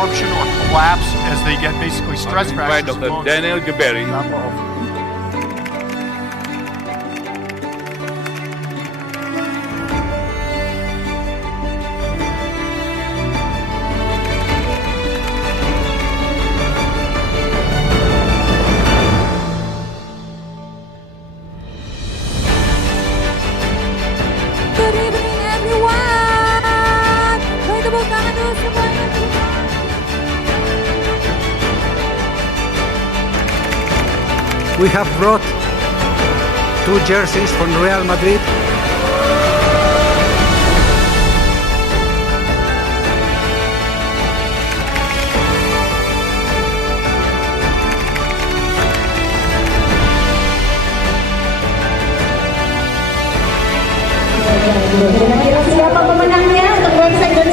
absorption or collapse as they get basically stress By fractures. Dr. Daniel Gaberi. Good evening, everyone! May tepuk tangan dulu semuanya. We have brought 2 jerseys from Real Madrid. Kira-kira siapa pemenangnya untuk bangsa Indonesia?